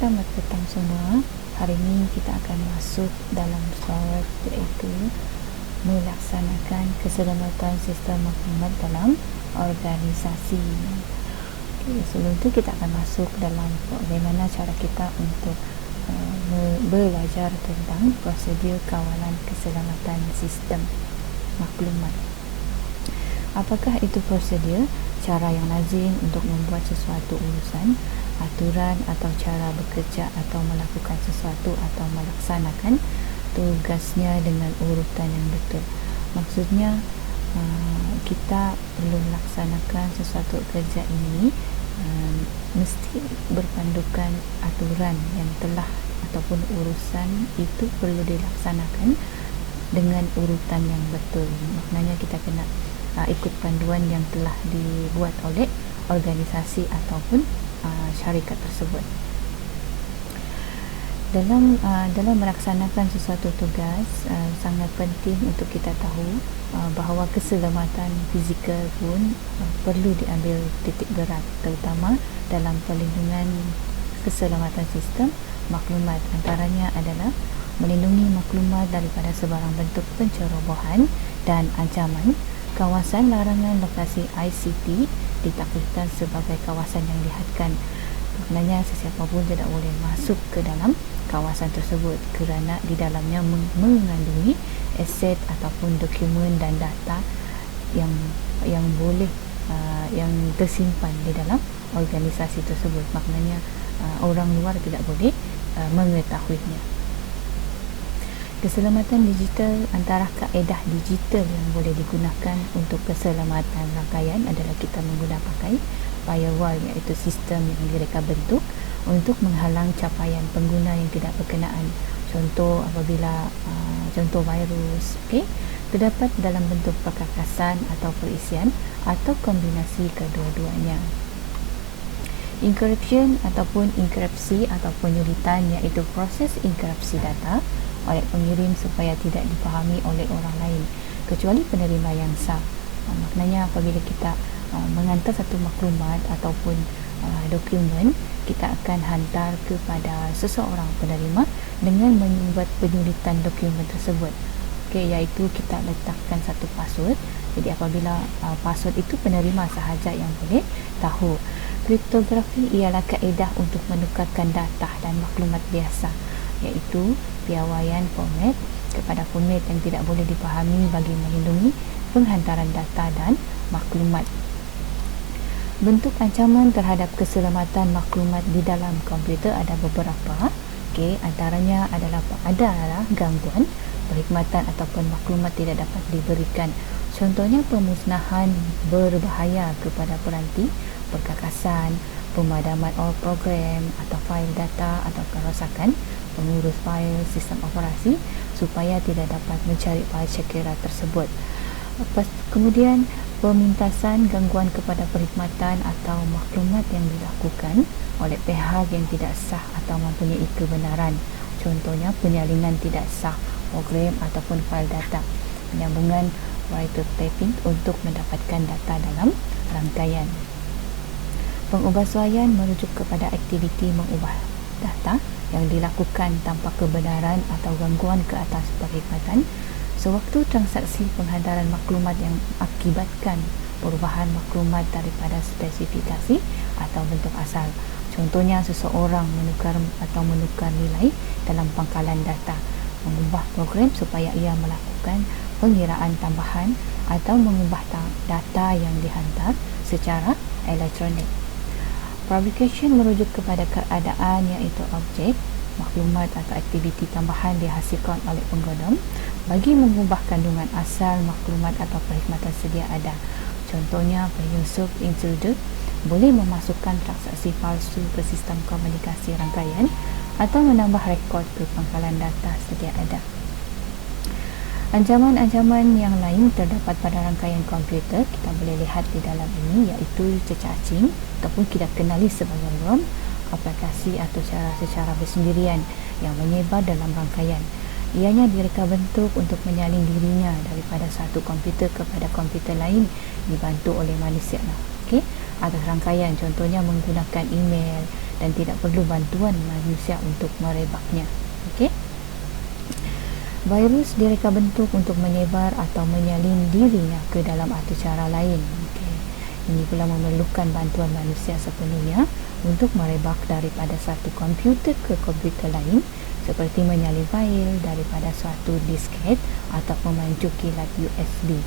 Selamat petang semua. Hari ini kita akan masuk dalam soal iaitu melaksanakan keselamatan sistem maklumat dalam organisasi. Sebelum itu kita akan masuk dalam bagaimana cara kita untuk belajar tentang prosedur kawalan keselamatan sistem maklumat. Apakah itu prosedur? Cara yang lazim untuk membuat sesuatu urusan, aturan atau cara bekerja atau melakukan sesuatu atau melaksanakan tugasnya dengan urutan yang betul. Maksudnya kita perlu melaksanakan sesuatu kerja ini mesti berpandukan aturan yang telah ataupun urusan itu perlu dilaksanakan dengan urutan yang betul. Maknanya kita kena ikut panduan yang telah dibuat oleh organisasi ataupun syarikat tersebut. Dalam melaksanakan sesuatu tugas, sangat penting untuk kita tahu bahawa keselamatan fizikal pun perlu diambil titik berat, terutama dalam perlindungan keselamatan sistem maklumat. Antaranya adalah melindungi maklumat daripada sebarang bentuk pencerobohan dan ancaman. Kawasan larangan lokasi ICT ditaklifkan sebagai kawasan yang dihadkan. Maknanya sesiapa pun tidak boleh masuk ke dalam kawasan tersebut kerana di dalamnya mengandungi aset ataupun dokumen dan data yang boleh yang tersimpan di dalam organisasi tersebut. Maknanya orang luar tidak boleh mengetahuinya. Keselamatan digital, antara kaedah digital yang boleh digunakan untuk keselamatan rangkaian adalah kita pakai firewall, iaitu sistem yang direka bentuk untuk menghalang capaian pengguna yang tidak berkenaan. Contoh apabila contoh virus terdapat dalam bentuk perkakasan atau perisian atau kombinasi kedua-duanya. Encryption ataupun enkripsi atau penyulitan, iaitu proses enkripsi data oleh pengirim supaya tidak dipahami oleh orang lain kecuali penerima yang sah. Maknanya apabila kita menghantar satu maklumat ataupun dokumen, kita akan hantar kepada seseorang penerima dengan membuat penyulitan dokumen tersebut. Iaitu kita letakkan satu password. Jadi apabila password itu penerima sahaja yang boleh tahu. Kriptografi ialah kaedah untuk menukarkan data dan maklumat biasa, iaitu piawaian format kepada format yang tidak boleh dipahami bagi melindungi penghantaran data dan maklumat. Bentuk ancaman terhadap keselamatan maklumat di dalam komputer ada beberapa. Antaranya adalah gangguan perkhidmatan ataupun maklumat tidak dapat diberikan. Contohnya pemusnahan berbahaya kepada peranti, perkakasan, pemadaman all program atau fail data atau kerosakan pengurus fail sistem operasi supaya tidak dapat mencari fail cekira tersebut. Kemudian pemintasan gangguan kepada perkhidmatan atau maklumat yang dilakukan oleh pihak yang tidak sah atau mempunyai kebenaran. Contohnya penyalingan tidak sah program ataupun fail data, penyambungan wiretapping untuk mendapatkan data dalam rangkaian. Pengubahsuaian merujuk kepada aktiviti mengubah data yang dilakukan tanpa kebenaran atau gangguan ke atas perkhidmatan sewaktu transaksi penghantaran maklumat yang akibatkan perubahan maklumat daripada spesifikasi atau bentuk asal. Contohnya seseorang menukar nilai dalam pangkalan data, mengubah program supaya ia melakukan pengiraan tambahan atau mengubah data yang dihantar secara elektronik. Fabrication merujuk kepada keadaan iaitu objek, maklumat atau aktiviti tambahan dihasilkan oleh penggodam bagi mengubah kandungan asal maklumat atau perkhidmatan sedia ada. Contohnya penyusup intruder boleh memasukkan transaksi palsu ke sistem komunikasi rangkaian atau menambah rekod ke pangkalan data sedia ada. Ancaman-ancaman yang lain terdapat pada rangkaian komputer, kita boleh lihat di dalam ini, iaitu cacing ataupun kita kenali sebagai worm, aplikasi atau cara secara bersendirian yang menyebar dalam rangkaian. Ianya direka bentuk untuk menyalin dirinya daripada satu komputer kepada komputer lain dibantu oleh manusia. Atas rangkaian, contohnya menggunakan email, dan tidak perlu bantuan manusia untuk merebaknya. Okey. Virus direka bentuk untuk menyebar atau menyalin dirinya ke dalam atau cara lain. Okay. Ini pula memerlukan bantuan manusia sepenuhnya untuk merebak daripada satu komputer ke komputer lain, seperti menyalin fail daripada suatu disket atau memancu kilat USB.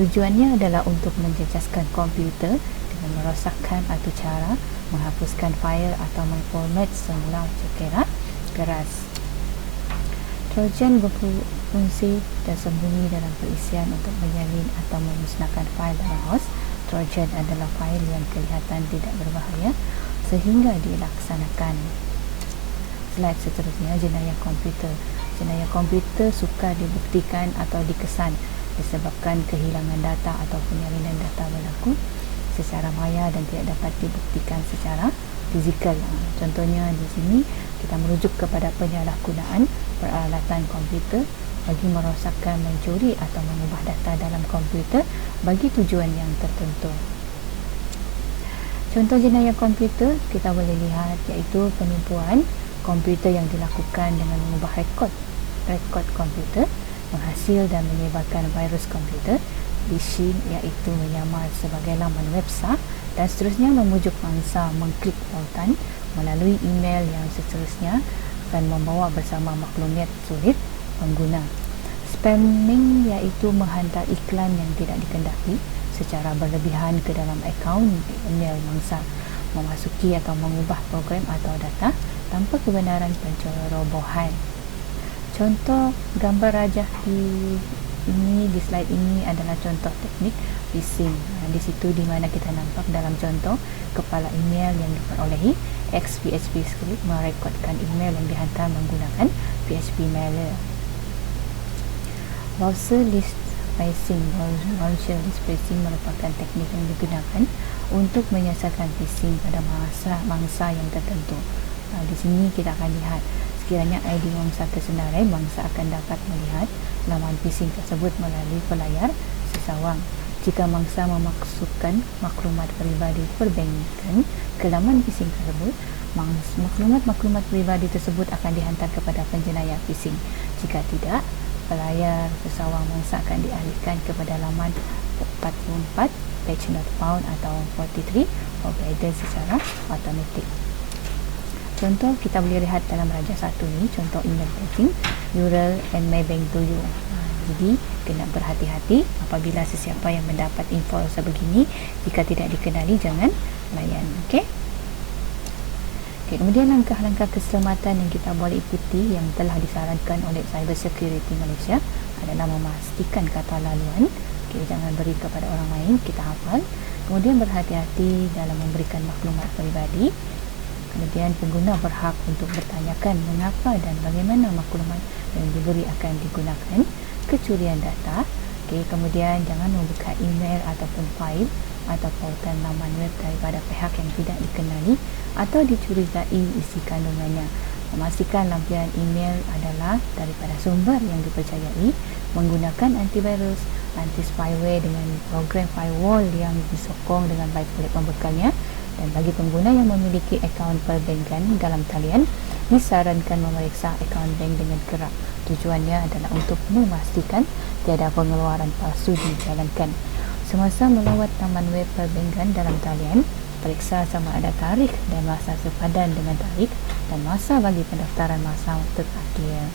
Tujuannya adalah untuk menjejaskan komputer dengan merosakkan atau cara menghapuskan fail atau memformat semula cekera keras. Trojan berfungsi dan sembunyi dalam perisian untuk menyalin atau memusnahkan fail dalam host. Trojan adalah fail yang kelihatan tidak berbahaya sehingga dilaksanakan. Slide seterusnya, jenayah komputer. Jenayah komputer sukar dibuktikan atau dikesan disebabkan kehilangan data atau penyalinan data berlaku secara maya dan tidak dapat dibuktikan secara fizikal. Contohnya di sini kita merujuk kepada penyalahgunaan peralatan komputer bagi merosakkan, mencuri atau mengubah data dalam komputer bagi tujuan yang tertentu. Contoh jenayah komputer kita boleh lihat iaitu penipuan komputer yang dilakukan dengan mengubah rekod komputer, menghasil dan menyebarkan virus komputer, phishing iaitu menyamar sebagai laman website dan seterusnya memujuk mangsa mengklik tautan melalui email yang seterusnya akan membawa bersama maklumat sulit pengguna. Spamming iaitu menghantar iklan yang tidak dikehendaki secara berlebihan ke dalam akaun email mangsa, memasuki atau mengubah program atau data tanpa kebenaran pencerobohan. Contoh gambar rajah di slide ini adalah contoh teknik phishing. Di situ di mana kita nampak dalam contoh kepala email yang diperolehi PHP script merekodkan email yang dihantar menggunakan PHP mailer. Browser list spacing merupakan teknik yang digunakan untuk menyelesaikan phishing pada mangsa yang tertentu. Di sini kita akan lihat sekiranya ID mangsa tersenarai, mangsa akan dapat melihat laman phishing tersebut melalui pelayar sesawang. Jika mangsa memasukkan maklumat peribadi perbankan ke laman phishing tersebut, maklumat peribadi tersebut akan dihantar kepada penjenayah phishing. Jika tidak, pelayar sesawang mangsa akan dialihkan kepada laman 44 page not found atau 43 for guidance secara automatik. Contoh kita boleh lihat dalam raja satu ni, contoh email phishing, URL and my bank to you. Jadi kena berhati-hati apabila sesiapa yang mendapat info sebegini, jika tidak dikenali jangan layan. Okey. Kemudian langkah-langkah keselamatan yang kita boleh ikuti yang telah disarankan oleh Cyber Security Malaysia adalah memastikan kata laluan. Jangan beri kepada orang lain, kita hafal. Kemudian berhati-hati dalam memberikan maklumat peribadi. Kemudian pengguna berhak untuk bertanyakan mengapa dan bagaimana maklumat yang diberi akan digunakan. Kecurian data. Kemudian jangan membuka email ataupun fail atau pautan laman web daripada pihak yang tidak dikenali atau dicurigai isi kandungannya. Memastikan lampiran email adalah daripada sumber yang dipercayai, menggunakan antivirus, anti-spyware dengan program firewall yang disokong dengan baik oleh pembekalnya, dan bagi pengguna yang memiliki akaun perbankan dalam talian, disarankan memeriksa akaun bank dengan kerap. Tujuannya adalah untuk memastikan tiada pengeluaran palsu dijalankan. Semasa melawat laman web perbankan dalam talian, periksa sama ada tarikh dan masa sepadan dengan tarikh dan masa bagi pendaftaran masa terakhir.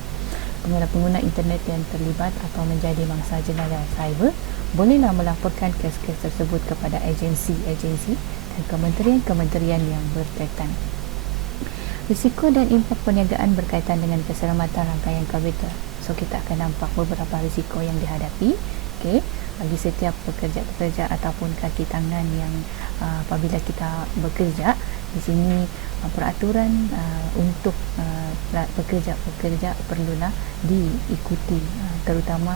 Pengguna-pengguna internet yang terlibat atau menjadi mangsa jenayah cyber bolehlah melaporkan kes-kes tersebut kepada agensi-agensi dan kementerian-kementerian yang berkaitan. Risiko dan impak perniagaan berkaitan dengan keselamatan rangkaian komputer. So kita akan nampak beberapa risiko yang dihadapi. Bagi setiap pekerja-pekerja ataupun kaki tangan yang apabila kita bekerja, di sini peraturan untuk pekerja-pekerja perlulah diikuti, terutama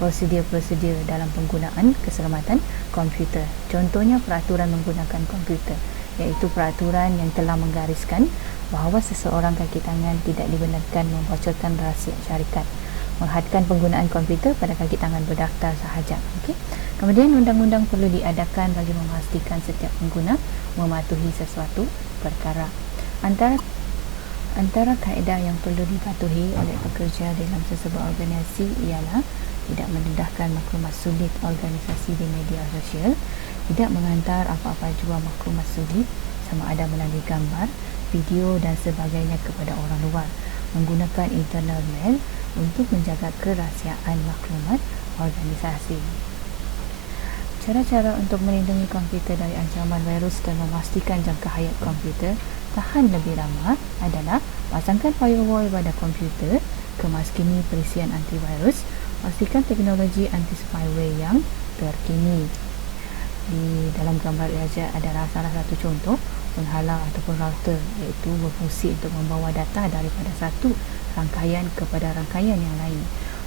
prosedur-prosedur dalam penggunaan keselamatan komputer. Contohnya peraturan menggunakan komputer, iaitu peraturan yang telah menggariskan bahawa seseorang kaki tangan tidak dibenarkan membocorkan rahsia syarikat, menghadkan penggunaan komputer pada kaki tangan berdaftar sahaja. Kemudian undang-undang perlu diadakan bagi memastikan setiap pengguna mematuhi sesuatu perkara. Antara Antara kaedah yang perlu dipatuhi oleh pekerja dalam sesebuah organisasi ialah tidak mendedahkan maklumat sulit organisasi di media sosial, tidak menghantar apa-apa jua maklumat sulit sama ada melalui gambar, video dan sebagainya kepada orang luar, menggunakan internal mail untuk menjaga kerahsiaan maklumat organisasi. Cara-cara untuk melindungi komputer dari ancaman virus dan memastikan jangka hayat komputer tahan lebih lama adalah pasangkan firewall pada komputer, kemaskini perisian antivirus, pastikan teknologi anti-spyware yang terkini. Di dalam gambar saja adalah salah satu contoh penghalang ataupun router, iaitu berfungsi untuk membawa data daripada satu rangkaian kepada rangkaian yang lain.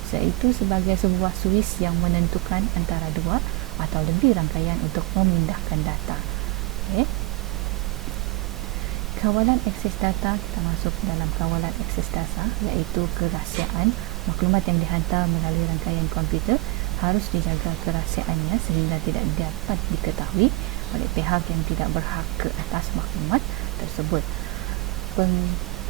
Iaitu sebagai sebuah suis yang menentukan antara dua atau lebih rangkaian untuk memindahkan data. Okay. Kawalan akses data, kita masuk dalam kawalan akses data, iaitu kerahsiaan maklumat yang dihantar melalui rangkaian komputer harus dijaga kerahsiaannya sehingga tidak dapat diketahui oleh pihak yang tidak berhak ke atas maklumat tersebut.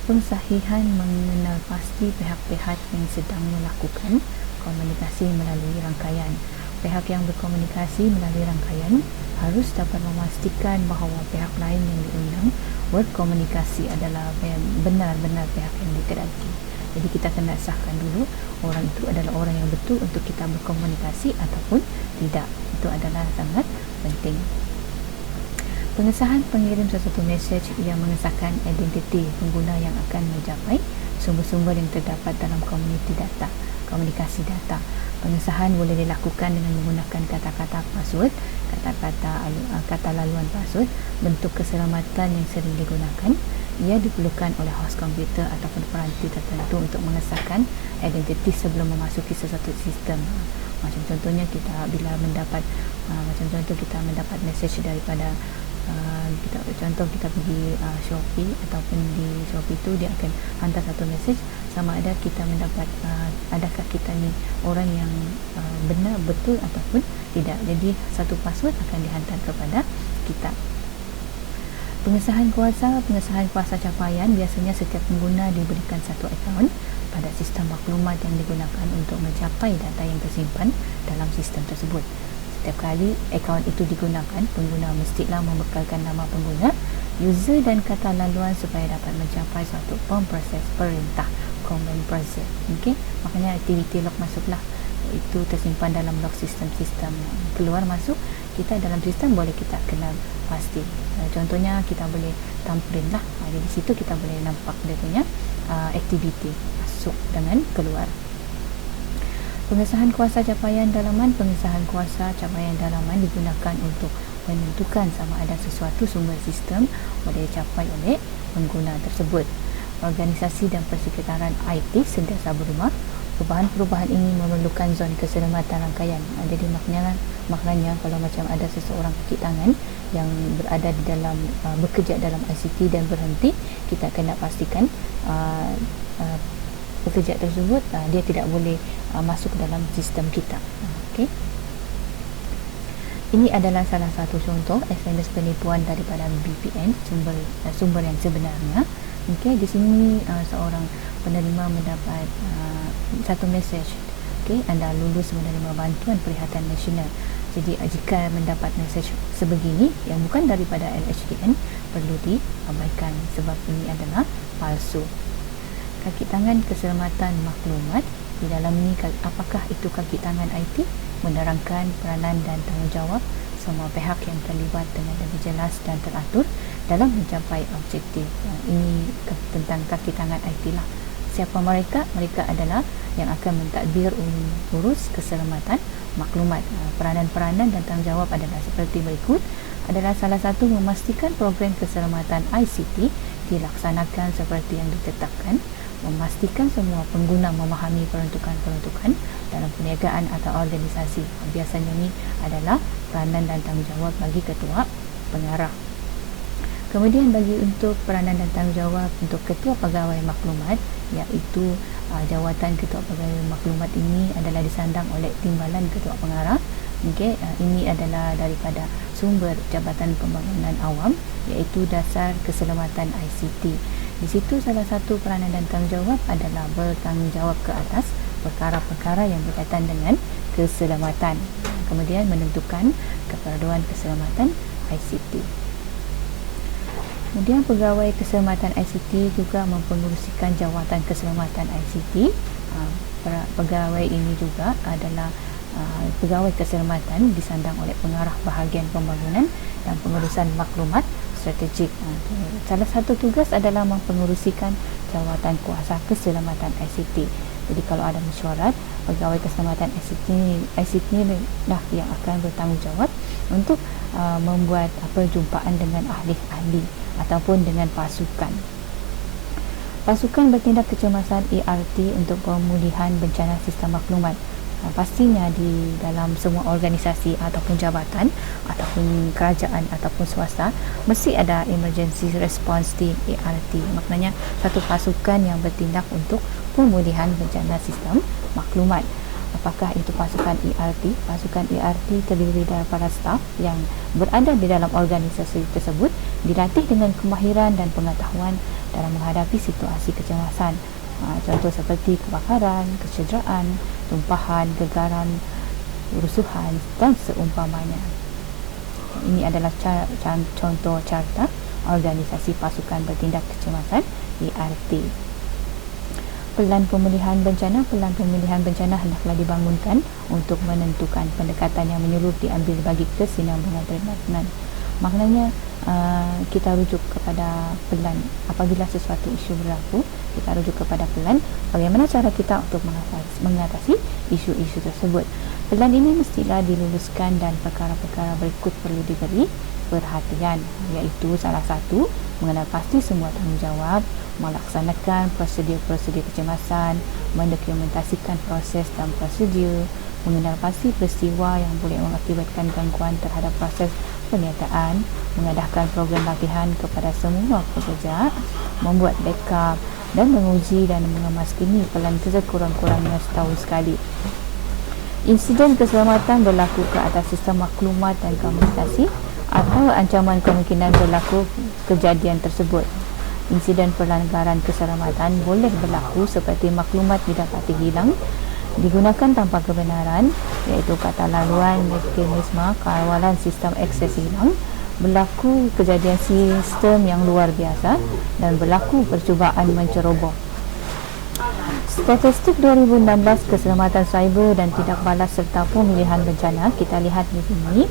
Pengsahihan mengenal pasti pihak-pihak yang sedang melakukan komunikasi melalui rangkaian. Pihak yang berkomunikasi melalui rangkaian harus dapat memastikan bahawa pihak lain yang diundang berkomunikasi adalah benar-benar pihak yang dikehendaki. Jadi kita kena sahkan dulu orang itu adalah orang yang betul untuk kita berkomunikasi ataupun tidak. Itu adalah sangat penting. Pengesahan pengirim sesuatu mesej yang mengesahkan identiti pengguna yang akan mencapai sumber-sumber yang terdapat dalam komunikasi data. Pengesahan boleh dilakukan dengan menggunakan kata-kata password, kata laluan password, bentuk keselamatan yang sering digunakan. Ia diperlukan oleh hos komputer ataupun peranti tertentu untuk mengesahkan identiti sebelum memasuki sesuatu sistem. Macam contohnya kita bila mendapat kita mendapat mesej daripada kita pergi Shopee, ataupun di Shopee itu dia akan hantar satu mesej sama ada kita mendapat adakah kita ni orang yang benar betul ataupun tidak. Jadi satu password akan dihantar kepada kita. Pengesahan kuasa capaian, biasanya setiap pengguna diberikan satu akaun pada sistem maklumat yang digunakan untuk mencapai data yang tersimpan dalam sistem tersebut. Setiap kali akaun itu digunakan, pengguna mestilah membekalkan nama pengguna, user dan kata laluan supaya dapat mencapai suatu pemproses perintah, command process. Okey, makanya aktiviti log masuklah, itu tersimpan dalam log sistem-sistem. Keluar masuk kita dalam sistem boleh kita kenal pasti. Contohnya kita boleh thumbprint lah. Jadi di situ kita boleh nampak dia punya aktiviti masuk dengan keluar. Pengesahan kuasa capaian dalaman digunakan untuk menentukan sama ada sesuatu sumber sistem boleh dicapai oleh pengguna tersebut. Organisasi dan persekitaran IT sentiasa berubah. Perubahan-perubahan ini memerlukan zon keselamatan rangkaian. Jadi maknanya kalau macam ada seseorang kaki tangan yang berada di dalam bekerja dalam ICT dan berhenti, kita kena pastikan pekerja tersebut dia tidak boleh masuk dalam sistem kita. Okey. Ini adalah salah satu contoh SMS penipuan daripada VPN, sumber yang sebenarnya. Okey, di sini seorang penerima mendapat satu mesej. Okey, anda lulus menerima bantuan perkhidmatan nasional. Jadi jika mendapat mesej sebegini yang bukan daripada LHDN, perlu diabaikan sebab ini adalah palsu. Kaki tangan keselamatan maklumat, di dalam ini apakah itu kaki tangan IT, menerangkan peranan dan tanggungjawab semua pihak yang terlibat dengan lebih jelas dan teratur dalam mencapai objektif. Ini tentang kaki tangan IT lah. Siapa mereka? Mereka adalah yang akan mentadbir urus keselamatan maklumat. Peranan-peranan dan tanggungjawab adalah seperti berikut. Adalah salah satu memastikan program keselamatan ICT dilaksanakan seperti yang ditetapkan, memastikan semua pengguna memahami peruntukan-peruntukan dalam perniagaan atau organisasi. Biasanya ini adalah peranan dan tanggungjawab bagi ketua pengarah. Kemudian bagi untuk peranan dan tanggungjawab untuk ketua pegawai maklumat, iaitu jawatan ketua pegawai maklumat ini adalah disandang oleh timbalan ketua pengarah. Okey, ini adalah daripada sumber Jabatan Pembangunan Awam, iaitu Dasar Keselamatan ICT. Di situ salah satu peranan dan tanggungjawab adalah bertanggungjawab ke atas perkara-perkara yang berkaitan dengan keselamatan. Kemudian menentukan keperluan keselamatan ICT. Kemudian pegawai keselamatan ICT juga mempengerusikan jawatan keselamatan ICT. Pegawai ini juga adalah pegawai keselamatan disandang oleh pengarah bahagian pembangunan dan pengurusan maklumat strategik. Salah satu tugas adalah mempengerusikan jawatan kuasa keselamatan ICT. Jadi kalau ada mesyuarat, pegawai keselamatan ICT lah yang akan bertanggungjawab untuk membuat perjumpaan dengan ahli-ahli ataupun dengan pasukan. Pasukan bertindak kecemasan ERT untuk pemulihan bencana sistem maklumat. Pastinya di dalam semua organisasi ataupun jabatan ataupun kerajaan ataupun swasta mesti ada emergency response team ERT. Maknanya satu pasukan yang bertindak untuk pemulihan bencana sistem maklumat. Apakah itu pasukan ERT? Pasukan ERT terdiri daripada staf yang berada di dalam organisasi tersebut, dilatih dengan kemahiran dan pengetahuan dalam menghadapi situasi kecemasan. Contoh seperti kebakaran, kecederaan, tumpahan, gegaran, rusuhan dan seumpamanya. Ini adalah contoh carta organisasi pasukan bertindak kecemasan ERT. Pelan pemulihan bencana hendaklah dibangunkan untuk menentukan pendekatan yang menyeluruh diambil bagi kesinambungan perkhidmatan. Maknanya kita rujuk kepada pelan. Apabila sesuatu isu berlaku, kita rujuk kepada pelan. Bagaimana cara kita untuk mengatasi isu-isu tersebut? Pelan ini mestilah diluluskan dan perkara-perkara berikut perlu diberi perhatian, iaitu salah satu, mengenal pasti semua tanggungjawab, melaksanakan prosedur-prosedur kecemasan, mendokumentasikan proses dan prosedur, mengenal pasti peristiwa yang boleh mengakibatkan gangguan terhadap proses peniadaan, mengadakan program latihan kepada semua pekerja, membuat backup dan menguji dan mengemas kini pelan sekurang-kurangnya setahun sekali. Insiden keselamatan berlaku ke atas sistem maklumat dan komunikasi atau ancaman kemungkinan berlaku kejadian tersebut. Insiden pelanggaran keselamatan boleh berlaku seperti maklumat didapati hilang, digunakan tanpa kebenaran, iaitu kata laluan, mekanisme kawalan sistem akses hilang, berlaku kejadian sistem yang luar biasa dan berlaku percubaan menceroboh. Statistik 2016 keselamatan cyber dan tindak balas serta pemilihan bencana kita lihat di sini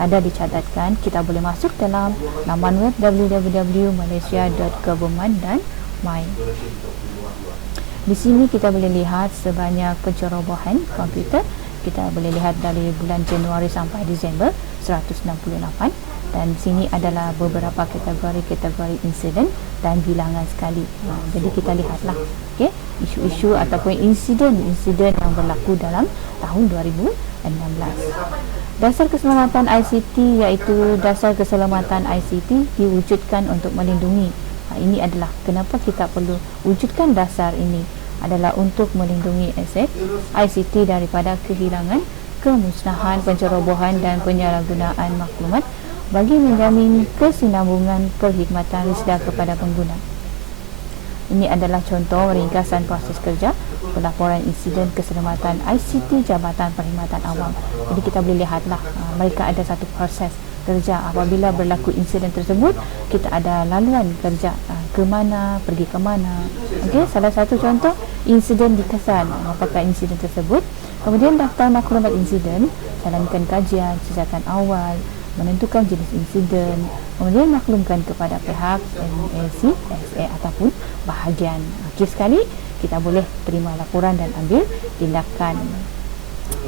ada dicatatkan. Kita boleh masuk dalam laman web www.malaysia.government dan my. Di sini kita boleh lihat sebanyak pencerobohan komputer. Kita boleh lihat dari bulan Januari sampai Disember 168, dan di sini adalah beberapa kategori insiden dan bilangan sekali. Jadi kita lihatlah isu-isu ataupun insiden yang berlaku dalam tahun 2016. Dasar keselamatan ICT, iaitu dasar keselamatan ICT diwujudkan untuk melindungi. Ini adalah kenapa kita perlu wujudkan dasar ini, adalah untuk melindungi aset ICT daripada kehilangan, kemusnahan, pencerobohan dan penyalahgunaan maklumat bagi menjamin kesinambungan perkhidmatan risda kepada pengguna. Ini adalah contoh ringkasan proses kerja pelaporan insiden keselamatan ICT Jabatan Perkhidmatan Awam. Jadi kita boleh lihatlah mereka ada satu proses kerja. Apabila berlaku insiden tersebut, kita ada laluan kerja, ke mana, pergi ke mana. Okey, salah satu contoh insiden dikesan, apakah insiden tersebut. Kemudian daftar maklumat insiden, jalankan kajian siasatan awal, menentukan jenis insiden, kemudian maklumkan kepada pihak NAC, SA ataupun bahagian. Okey sekali, kita boleh terima laporan dan ambil tindakan.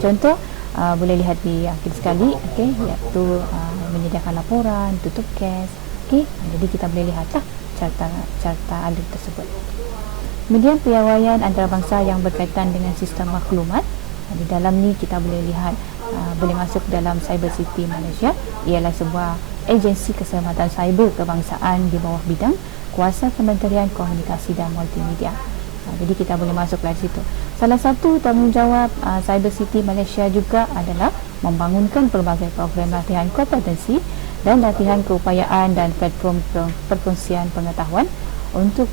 Contoh boleh lihat di akhir sekali, iaitu menyediakan laporan, tutup kes. Jadi kita boleh lihatlah carta alert tersebut. Kemudian piawaian antarabangsa yang berkaitan dengan sistem maklumat. Di dalam ni kita boleh lihat boleh masuk dalam Cyber City Malaysia. Ialah sebuah agensi keselamatan cyber kebangsaan di bawah bidang kuasa Kementerian Komunikasi dan Multimedia. Jadi kita boleh masuk dari situ. Salah satu tanggungjawab Cyber City Malaysia juga adalah membangunkan pelbagai program latihan kompetensi dan latihan keupayaan dan platform perkongsian pengetahuan untuk